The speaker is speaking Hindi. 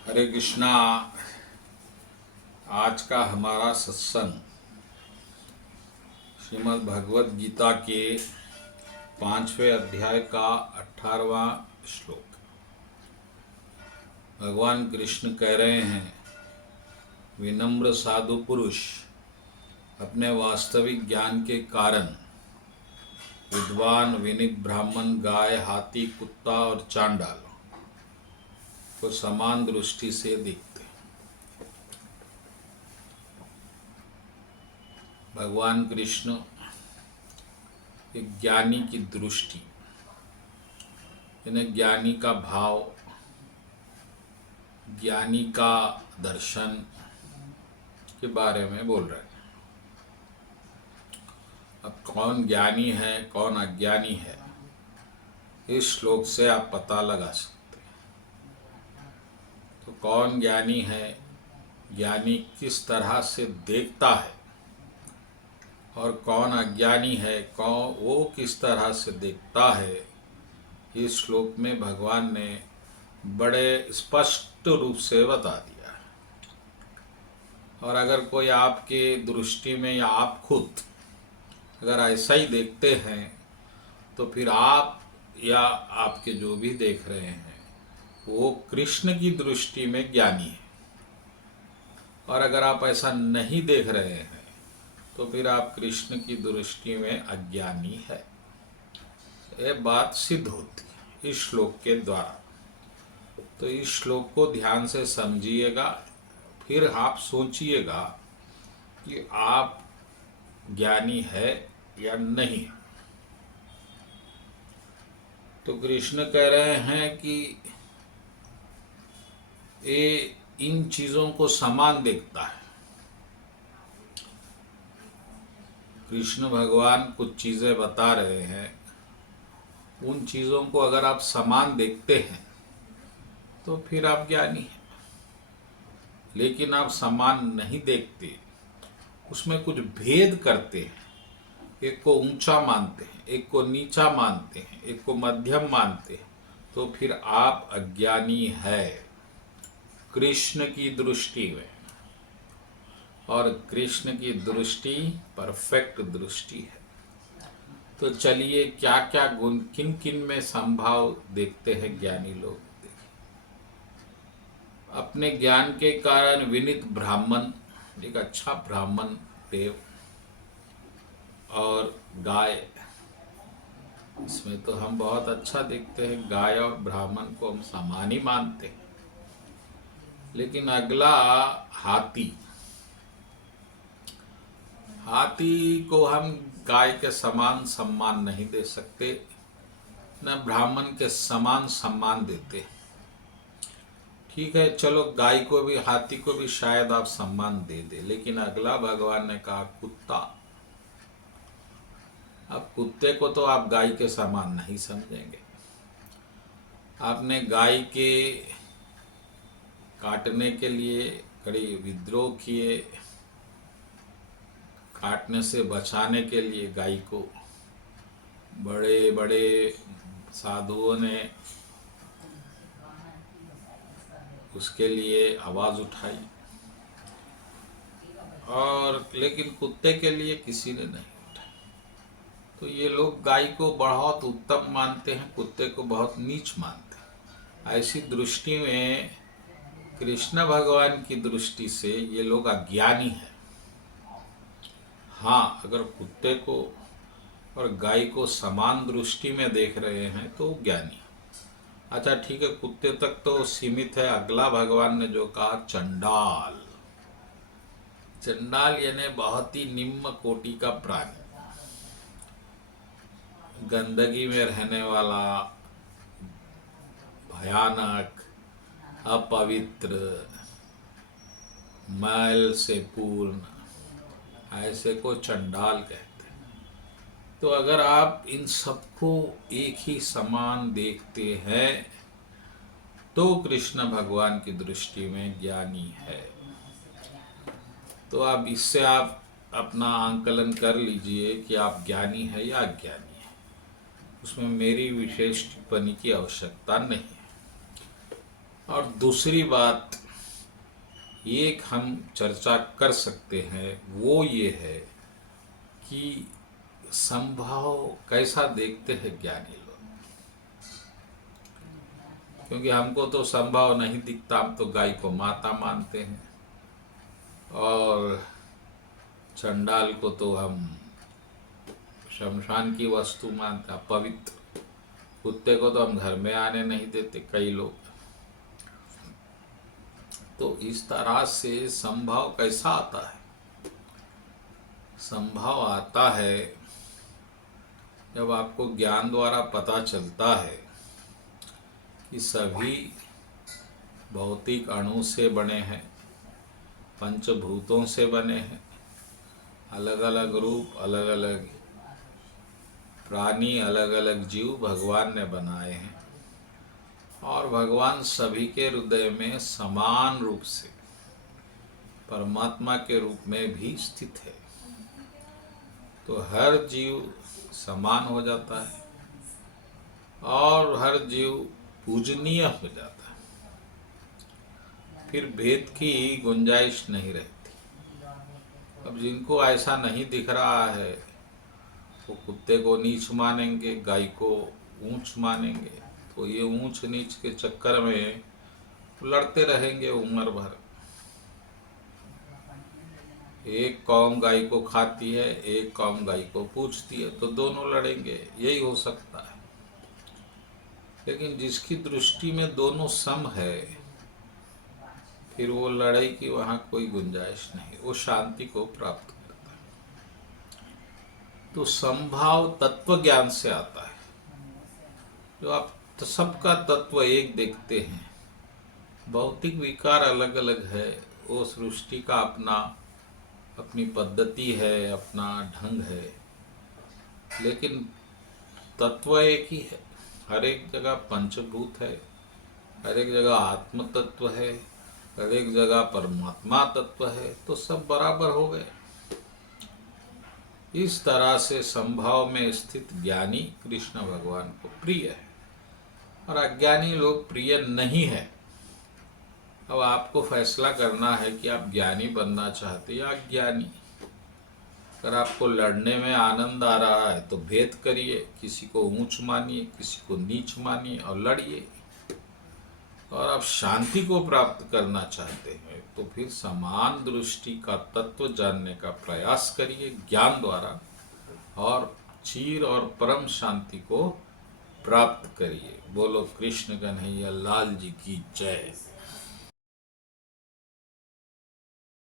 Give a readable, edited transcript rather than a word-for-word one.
हरे कृष्णा। आज का हमारा सत्संग श्रीमद् भगवत गीता के 5वें अध्याय का 18वां श्लोक। भगवान कृष्ण कह रहे हैं, विनम्र साधु पुरुष अपने वास्तविक ज्ञान के कारण विद्वान, विनीत ब्राह्मण, गाय, हाथी, कुत्ता और चांडाल को समान दृष्टि से देखते। भगवान कृष्ण एक ज्ञानी की दृष्टि, यानी ज्ञानी का भाव, ज्ञानी का दर्शन के बारे में बोल रहे हैं। अब कौन ज्ञानी है कौन अज्ञानी है, इस श्लोक से आप पता लगा सकते हैं। तो कौन ज्ञानी है, ज्ञानी किस तरह से देखता है, और कौन अज्ञानी है, कौन वो किस तरह से देखता है, इस श्लोक में भगवान ने बड़े स्पष्ट रूप से बता दिया है। और अगर कोई आपके दृष्टि में या आप खुद अगर ऐसा ही देखते हैं तो फिर आप या आपके जो भी देख रहे हैं वो कृष्ण की दृष्टि में ज्ञानी है। और अगर आप ऐसा नहीं देख रहे हैं तो फिर आप कृष्ण की दृष्टि में अज्ञानी है। ये बात सिद्ध होती है इस श्लोक के द्वारा। तो इस श्लोक को ध्यान से समझिएगा, फिर आप सोचिएगा कि आप ज्ञानी है या नहीं। तो कृष्ण कह रहे हैं कि ये इन चीज़ों को समान देखता है। कृष्ण भगवान कुछ चीज़ें बता रहे हैं, उन चीज़ों को अगर आप समान देखते हैं तो फिर आप ज्ञानी हैं। लेकिन आप समान नहीं देखते, उसमें कुछ भेद करते हैं, एक को ऊंचा मानते हैं, एक को नीचा मानते हैं, एक को मध्यम मानते हैं, तो फिर आप अज्ञानी है कृष्ण की दृष्टि में। और कृष्ण की दृष्टि परफेक्ट दृष्टि है। तो चलिए क्या क्या गुण किन किन में संभाव देखते हैं ज्ञानी लोग। अपने ज्ञान के कारण विनीत ब्राह्मण, एक अच्छा ब्राह्मण देव, और गाय, इसमें तो हम बहुत अच्छा देखते हैं। गाय और ब्राह्मण को हम समान ही मानते हैं। लेकिन अगला हाथी, हाथी को हम गाय के समान सम्मान नहीं दे सकते, न ब्राह्मण के समान सम्मान देते। ठीक है, चलो गाय को भी हाथी को भी शायद आप सम्मान दे दे, लेकिन अगला भगवान ने कहा कुत्ता। अब कुत्ते को तो आप गाय के समान नहीं समझेंगे। आपने गाय के काटने के लिए कड़ी विद्रोह किए, काटने से बचाने के लिए गाय को बड़े बड़े साधुओं ने उसके लिए आवाज़ उठाई, और लेकिन कुत्ते के लिए किसी ने नहीं उठाई। तो ये लोग गाय को बहुत उत्तम मानते हैं, कुत्ते को बहुत नीच मानते हैं। ऐसी दृष्टि में कृष्ण भगवान की दृष्टि से ये लोग अज्ञानी हैं। हाँ, अगर कुत्ते को और गाय को समान दृष्टि में देख रहे हैं तो ज्ञानी। अच्छा ठीक है, कुत्ते तक तो सीमित है। अगला भगवान ने जो कहा चंडाल, चंडाल यानी बहुत ही निम्न कोटि का प्राणी, गंदगी में रहने वाला, भयानक, अपवित्र, मैल से पूर्ण, ऐसे को चंडाल कहते हैं। तो अगर आप इन सबको एक ही समान देखते हैं तो कृष्ण भगवान की दृष्टि में ज्ञानी है। तो आप इससे आप अपना आंकलन कर लीजिए कि आप ज्ञानी है या अज्ञानी है। उसमें मेरी विशेष टिप्पणी की आवश्यकता नहीं है। और दूसरी बात एक हम चर्चा कर सकते हैं, वो ये है कि संभव कैसा देखते हैं ज्ञानी लोग। क्योंकि हमको तो संभव नहीं दिखता, हम तो गाय को माता मानते हैं, और चंडाल को तो हम शमशान की वस्तु मानते हैं, पवित्र। कुत्ते को तो हम घर में आने नहीं देते कई लोग। तो इस तरह से संभव कैसा आता है? संभव आता है जब आपको ज्ञान द्वारा पता चलता है कि सभी भौतिक अणु से बने हैं, पंचभूतों से बने हैं, अलग अलग रूप, अलग अलग प्राणी, अलग अलग जीव भगवान ने बनाए हैं, और भगवान सभी के हृदय में समान रूप से परमात्मा के रूप में भी स्थित है। तो हर जीव समान हो जाता है और हर जीव पूजनीय हो जाता है, फिर भेद की गुंजाइश नहीं रहती। अब जिनको ऐसा नहीं दिख रहा है वो कुत्ते को नीच मानेंगे, गाय को ऊंच मानेंगे, तो ये ऊंच नीच के चक्कर में लड़ते रहेंगे उम्र भर। एक कौम गाय को खाती है, एक कौम गाय को पूजती है, तो दोनों लड़ेंगे, यही हो सकता है। लेकिन जिसकी दृष्टि में दोनों सम है, फिर वो लड़ाई की वहाँ कोई गुंजाइश नहीं, वो शांति को प्राप्त करता है। तो संभाव तत्व ज्ञान से आता है। जो आप सबका तत्व एक देखते हैं, भौतिक विकार अलग अलग है, वो सृष्टि का अपनी पद्धति है, अपना ढंग है, लेकिन तत्व एक ही है। हर एक जगह पंचभूत है, हर एक जगह आत्म तत्व है, हर एक जगह परमात्मा तत्व है, तो सब बराबर हो गए। इस तरह से संभाव में स्थित ज्ञानी कृष्ण भगवान को प्रिय है, और अज्ञानी लोग प्रिय नहीं है। अब आपको फैसला करना है कि आप ज्ञानी बनना चाहते या अज्ञानी। अगर आपको लड़ने में आनंद आ रहा है तो भेद करिए, किसी को ऊंच मानिए, किसी को नीच मानिए और लड़िए। और आप शांति को प्राप्त करना चाहते हैं तो फिर समान दृष्टि का तत्व जानने का प्रयास करिए ज्ञान द्वारा, और चीर और परम शांति को प्राप्त करिए। बोलो कृष्ण कन्हैया लाल जी की जय।